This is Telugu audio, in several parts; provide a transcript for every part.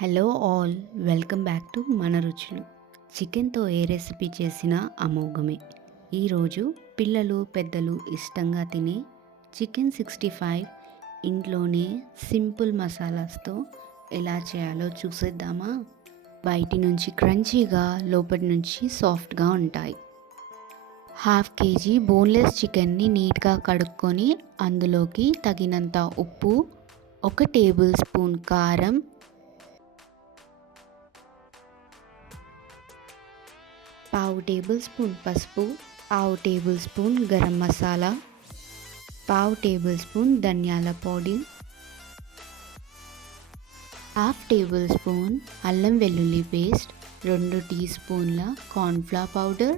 Hello all, welcome back to మన రుచులు. చికెన్తో ఏ రెసిపీ చేసినా అమోఘమే. ఈరోజు పిల్లలు పెద్దలు ఇష్టంగా తినే చికెన్ 65 ఇంట్లోనే సింపుల్ మసాలాస్తో ఎలా చేయాలో చూసేద్దామా? బయటి నుంచి క్రంచీగా, లోపటి నుంచి సాఫ్ట్గా ఉంటాయి. 1/2 kg బోన్లెస్ చికెన్ని నీట్గా కడుక్కొని అందులోకి తగినంత ఉప్పు, 1 టేబుల్ స్పూన్ కారం, 1/2 టేబుల్ స్పూన్ పసుపు, 1/2 table spoon garam masala, 1/2 table spoon ధనియాల పొడి, 1/2 టేబుల్ స్పూన్ అల్లం వెల్లుల్లి పేస్ట్, 2 టీ స్పూన్ల కార్న్ఫ్లవర్ పౌడర్,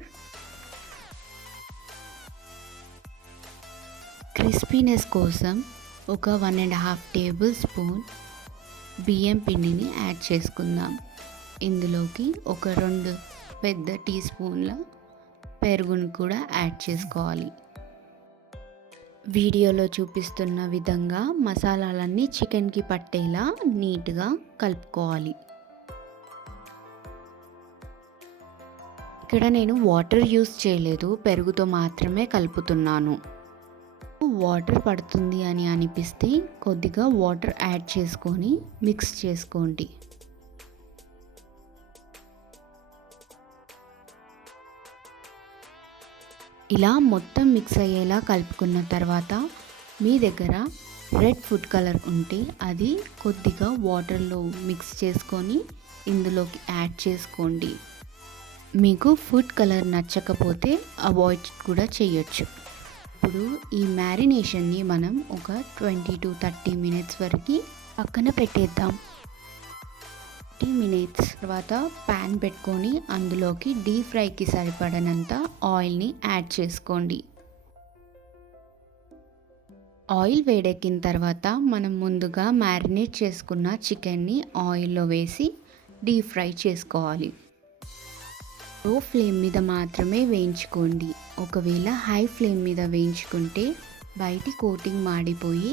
క్రిస్పీనెస్ కోసం ఒక 1.5 టేబుల్ స్పూన్ బియ్యం పిండిని యాడ్ చేసుకుందాం. ఇందులోకి ఒక 2 పెద్ద టీ స్పూన్ల పెరుగును కూడా యాడ్ చేసుకోవాలి. వీడియోలో చూపిస్తున్న విధంగా మసాలాలన్నీ చికెన్కి పట్టేలా నీట్గా కలుపుకోవాలి. ఇక్కడ నేను వాటర్ యూస్ చేయలేదు, పెరుగుతో మాత్రమే కలుపుతున్నాను. వాటర్ పడుతుంది అని అనిపిస్తే కొద్దిగా వాటర్ యాడ్ చేసుకొని మిక్స్ చేసుకోండి. ఇలా మొత్తం మిక్స్ అయ్యేలా కలుపుకున్న తర్వాత మీ దగ్గర రెడ్ ఫుడ్ కలర్ ఉంటే అది కొద్దిగా వాటర్లో మిక్స్ చేసుకొని ఇందులోకి యాడ్ చేసుకోండి. మీకు ఫుడ్ కలర్ నచ్చకపోతే అవాయిడ్ కూడా చేయొచ్చు. ఇప్పుడు ఈ మ్యారినేషన్ని మనం ఒక 20 to 30 minutes వరకు పక్కన పెట్టేద్దాం. 30 minutes తర్వాత ప్యాన్ పెట్టుకొని అందులోకి డీప్ ఫ్రైకి సరిపడనంత ఆయిల్ని యాడ్ చేసుకోండి. ఆయిల్ వేడెక్కిన తర్వాత మనం ముందుగా మ్యారినేట్ చేసుకున్న చికెన్ని ఆయిల్లో వేసి డీప్ ఫ్రై చేసుకోవాలి. లో ఫ్లేమ్ మీద మాత్రమే వేయించుకోండి. ఒకవేళ హై ఫ్లేమ్ మీద వేయించుకుంటే బయటి కోటింగ్ మాడిపోయి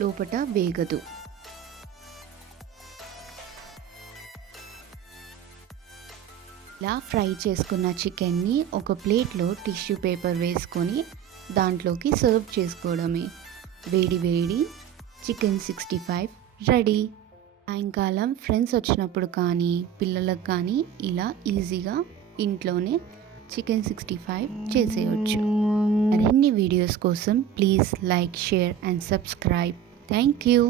లోపట వేగదు. ఇలా ఫ్రై చేసుకున్న చికెన్ని ఒక ప్లేట్లో టిష్యూ పేపర్ వేసుకొని దాంట్లోకి సర్వ్ చేసుకోవడమే. వేడి వేడి చికెన్ 65 రెడీ. సాయంకాలం ఫ్రెండ్స్ వచ్చినప్పుడు కానీ పిల్లలకు కానీ ఇలా ఈజీగా ఇంట్లోనే చికెన్ 65 చేసేయచ్చు. మరిన్ని వీడియోస్ కోసం please like, share and subscribe. Thank you.